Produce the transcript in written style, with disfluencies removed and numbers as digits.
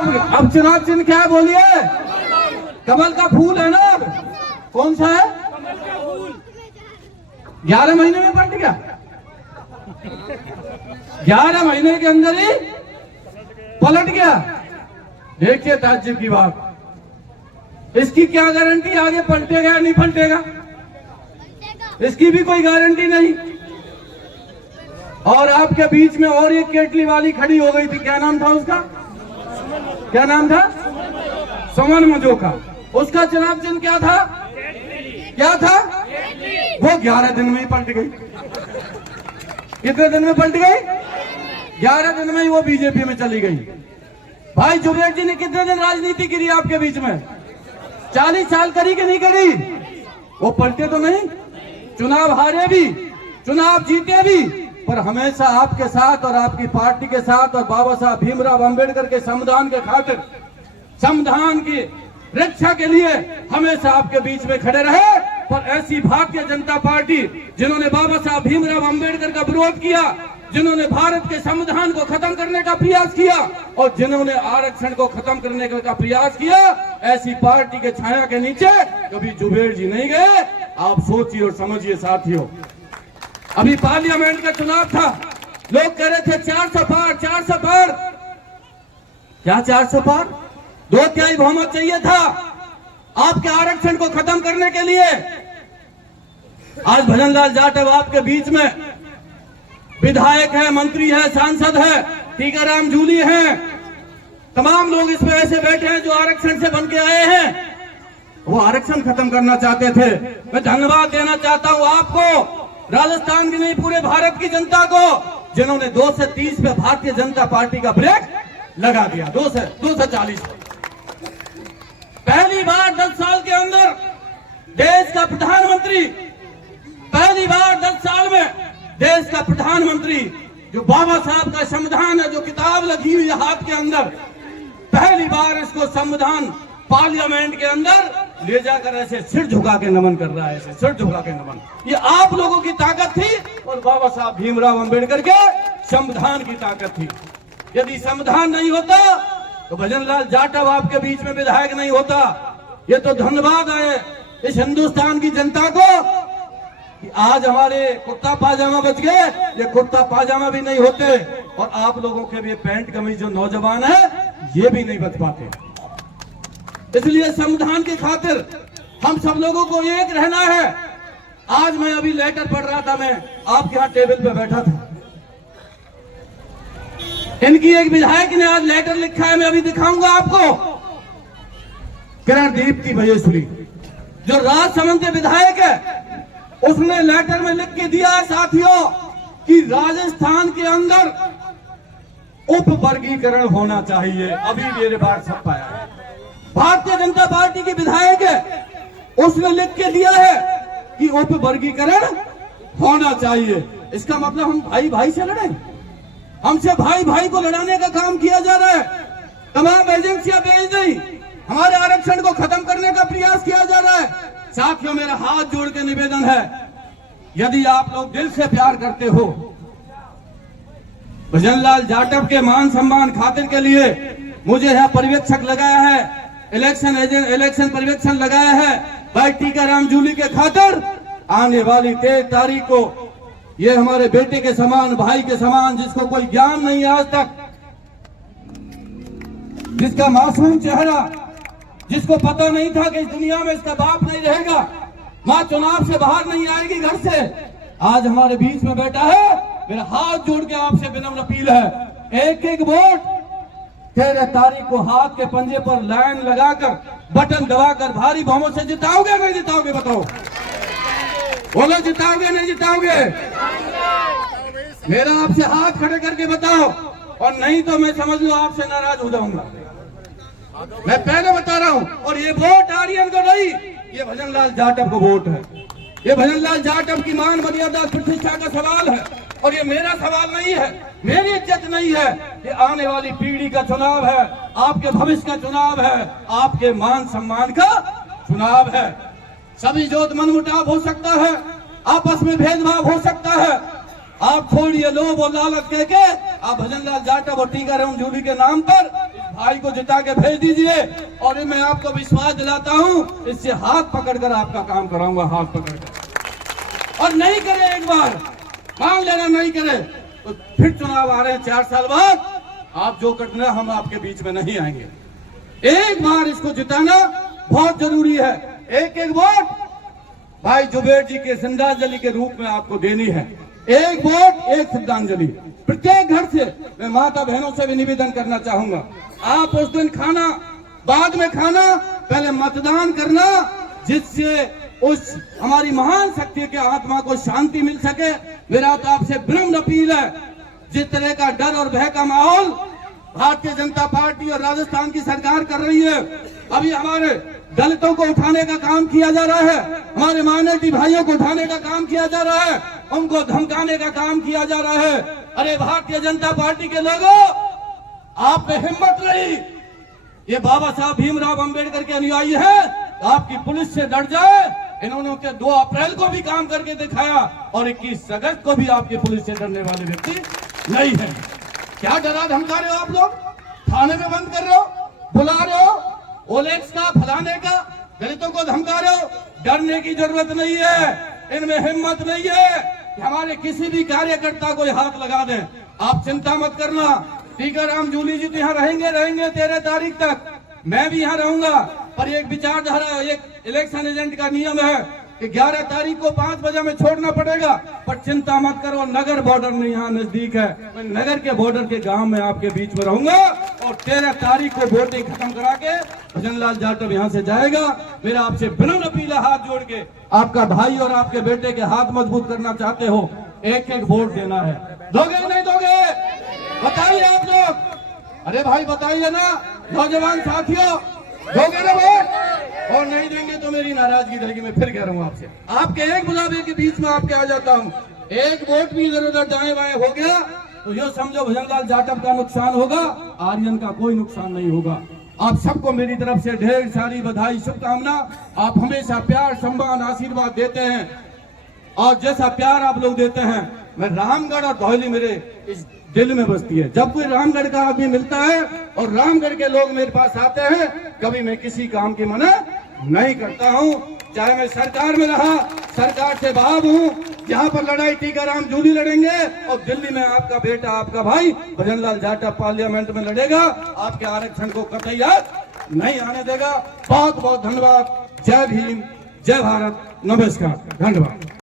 अब चुनाव चिन्ह क्या है बोलिए? कमल का फूल है ना? कौन सा है? 11 महीने में पलट गया। 11 महीने के अंदर ही पलट गया। देखिए ताज्जुब की बात, इसकी क्या गारंटी आगे पलटेगा या नहीं पलटेगा? इसकी भी कोई गारंटी नहीं। और आपके बीच में और एक केटली वाली खड़ी हो गई थी, क्या नाम था उसका? क्या नाम था? सुमन मजोका। उसका चुनाव चिन्ह क्या था? क्या था? वो 11 दिन में ही पलट गई। कितने दिन में पलट गई? 11 दिन में ही वो बीजेपी में चली गई। भाई जुबेर जी ने कितने दिन राजनीति करी आपके बीच में? 40 साल करी कि नहीं करी? वो पलटे तो नहीं, चुनाव हारे भी, चुनाव जीते भी, पर हमेशा आपके साथ और आपकी पार्टी के साथ और बाबा साहब भीमराव अंबेडकर के संविधान के खातिर, संविधान की रक्षा के लिए हमेशा आपके बीच में खड़े रहे। पर ऐसी भारतीय जनता पार्टी जिन्होंने बाबा साहब भीमराव अंबेडकर का विरोध किया, जिन्होंने भारत के संविधान को खत्म करने का प्रयास किया और जिन्होंने आरक्षण को खत्म करने का प्रयास किया, ऐसी पार्टी के छाया के नीचे कभी जुबेर जी नहीं गए। आप सोचिए और समझिए साथियों। अभी पार्लियामेंट का चुनाव था, लोग कह रहे थे 400 पार, 400 पार। क्या 400 पार? 2/3 बहुमत चाहिए था आपके आरक्षण को खत्म करने के लिए। आज भजनलाल जाटव आपके बीच में विधायक है, मंत्री है, सांसद है, टीकाराम जूली हैं, तमाम लोग इसमें ऐसे बैठे हैं जो आरक्षण से बन के आए हैं। वो आरक्षण खत्म करना चाहते थे। मैं धन्यवाद देना चाहता हूं आपको, राजस्थान की नहीं पूरे भारत की जनता को, जिन्होंने 2 से 30 पे भारतीय जनता पार्टी का ब्रेक लगा दिया। 2 से 40 पहली बार 10 साल के अंदर देश का प्रधानमंत्री, पहली बार 10 साल में देश का प्रधानमंत्री, जो बाबा साहब का संविधान है, जो किताब लगी हुई है हाथ के अंदर, पहली बार इसको संविधान पार्लियामेंट के अंदर ले जाकर ऐसे सिर झुका के नमन कर रहा है, ऐसे सिर झुका के नमन। ये आप लोगों की ताकत थी और बाबा साहब भीमराव अंबेडकर के संविधान की ताकत थी। यदि संविधान नहीं होता तो भजनलाल जाटव आपके बीच में विधायक नहीं होता। ये तो धन्यवाद है इस हिंदुस्तान की जनता को कि आज हमारे कुर्ता पाजामा बच गए, ये कुर्ता पाजामा भी नहीं होते और आप लोगों के भी पैंट कमीज जो नौजवान है ये भी नहीं बच पाते। इसलिए संविधान की खातिर हम सब लोगों को एक रहना है। आज मैं अभी लेटर पढ़ रहा था, मैं आपके यहाँ टेबल पे बैठा था, इनकी एक विधायक ने आज लेटर लिखा है, मैं अभी दिखाऊंगा आपको। किरण दीप्ति भयेश्वरी जो राजसमंद के विधायक है, उसने लेटर में लिख के दिया है साथियों कि राजस्थान के अंदर उप वर्गीकरण होना चाहिए। अभी मेरे बार छप पाया है, भारतीय जनता पार्टी की विधायक है, उसने लिख के दिया है कि उप वर्गीकरण होना चाहिए। इसका मतलब हम भाई भाई से लड़े, हमसे भाई भाई को लड़ाने का काम किया जा रहा है। तमाम एजेंसियां भेज दी, हमारे आरक्षण को खत्म करने का प्रयास किया जा रहा है। साथियों मेरा हाथ जोड़ के निवेदन है, यदि आप लोग दिल से प्यार करते हो, भजनलाल जाटव के मान सम्मान खातिर के लिए मुझे यहाँ पर्यवेक्षक लगाया है, इलेक्शन पर्यवेक्षण लगाया है भाई टीकाराम जूली के खातिर। आने वाली 23 तारीख को ये हमारे बेटे के समान, भाई के समान, जिसको कोई ज्ञान नहीं आज तक, जिसका मासूम चेहरा, जिसको पता नहीं था कि इस दुनिया में इसका बाप नहीं रहेगा, मां चुनाव से बाहर नहीं आएगी घर से, आज हमारे बीच में बैठा है। मेरा हाथ जोड़ के आपसे विनम्र अपील है, एक एक वोट 13 तारीख को हाथ के पंजे पर लाइन लगाकर, बटन दबाकर भारी बहुमत से जिताओगे नहीं जिताओगे? बताओ, बोलो, जिताओगे नहीं जिताओगे? मेरा आपसे हाथ खड़े करके बताओ, और नहीं तो मैं समझ लो आपसे नाराज हो जाऊंगा। मैं पहले बता रहा हूं, और ये वोट आर्यन को नहीं, ये भजनलाल जाटव को वोट है। ये भजनलाल जाटव की मान मर्यादा प्रतिष्ठा का सवाल है, और ये मेरा सवाल नहीं है, मेरी इज्जत नहीं है। ये आने वाली पीढ़ी का चुनाव है, आपके भविष्य का चुनाव है, आपके मान सम्मान का चुनाव है। सभी जोत मनमुटाव हो सकता है, आपस में भेदभाव हो सकता है, आप छोड़िए लोभ और लालच कह के आप भजनलाल जाटव और टीकाराम जूली के नाम पर भाई को जिता के भेज दीजिए, और मैं आपको विश्वास दिलाता हूं, इससे हाथ पकड़कर आपका काम कराऊंगा, हाथ पकड़कर। और नहीं करे, एक बार मान लेना नहीं करे तो फिर चुनाव आ रहे हैं 4 साल बाद, आप जो करना हम आपके बीच में नहीं आएंगे। एक बार इसको जिताना बहुत जरूरी है। एक एक वोट भाई जुबेर जी के श्रद्धांजलि के रूप में आपको देनी है। एक वोट एक श्रद्धांजलि। प्रत्येक घर से मैं माता बहनों से भी निवेदन करना चाहूंगा, आप उस दिन खाना बाद में खाना, पहले मतदान करना, जिससे उस हमारी महान शक्ति के आत्मा को शांति मिल सके। मेरा तो आपसे विनम्र अपील है, जिस तरह का डर और भय का माहौल भारतीय जनता पार्टी और राजस्थान की सरकार कर रही है, अभी हमारे दलितों को उठाने का काम किया जा रहा है, हमारे माइनॉरिटी भाइयों को उठाने का काम किया जा रहा है, उनको धमकाने का काम किया जा रहा है। अरे भारतीय जनता पार्टी के लोगों, आप में हिम्मत नहीं, ये बाबा साहब भीमराव अंबेडकर के अनुयायी है, आपकी पुलिस से डर जाए। इन्होंने 2 अप्रैल को भी काम करके दिखाया और 21 अगस्त को भी आपकी पुलिस से डरने वाले व्यक्ति नहीं है। क्या डरा धमका रहे हो आप लोग? थाने में बंद कर रहे हो, बुला रहे हो, ओलेक्स का फलाने का, दलितों को धमका रहे हो। डरने की जरूरत नहीं है, इनमें हिम्मत नहीं है कि हमारे किसी भी कार्यकर्ता को हाथ लगा दें। आप चिंता मत करना, टीकाराम जूली जी तो यहाँ रहेंगे 13 तारीख तक, मैं भी यहाँ रहूंगा। पर एक विचारधारा, एक इलेक्शन एजेंट का नियम है कि 11 तारीख को 5 बजे में छोड़ना पड़ेगा। पर चिंता मत करो, नगर बॉर्डर में यहाँ नजदीक है, मैं नगर के बॉर्डर के गांव में आपके बीच में रहूंगा और 13 तारीख को वोटिंग खत्म करा के भजनलाल जाटव यहाँ से जाएगा। मेरा आपसे विनम्र अपील है, हाथ जोड़ के, आपका भाई और आपके बेटे के हाथ मजबूत करना चाहते हो, एक एक वोट देना है। दोगे नहीं दोगे? बताइए आप लोग, अरे भाई बताइए ना नौजवान साथियों, दोगे ना वोट? और नहीं देंगे तो मेरी नाराजगी रहेगी। मैं फिर कह रहा हूँ आपसे, आपके एक बुलावे के बीच में आपके आ जाता हूँ, एक वोट भी इधर उधर दाएं बाएं हो गया तो यो समझो भजनलाल जाटव का नुकसान होगा, आर्यन का कोई नुकसान नहीं होगा। आप सबको मेरी तरफ से ढेर सारी बधाई, शुभकामना। आप हमेशा प्यार, सम्मान, आशीर्वाद देते हैं और जैसा प्यार आप लोग देते हैं, मैं रामगढ़ और धौली मेरे इस दिल में बसती है। जब कोई रामगढ़ का आदमी मिलता है और रामगढ़ के लोग मेरे पास आते हैं, कभी मैं किसी काम की मना नहीं करता हूं। चाहे मैं सरकार में रहा, सरकार से बाहर हूं, जहां पर लड़ाई टीकाराम जूली लड़ेंगे और दिल्ली में आपका बेटा, आपका भाई भजनलाल जाटव पार्लियामेंट में लड़ेगा, आपके आरक्षण को कतई नहीं आने देगा। बहुत बहुत धन्यवाद। जय भीम, जय भारत, नमस्कार, धन्यवाद।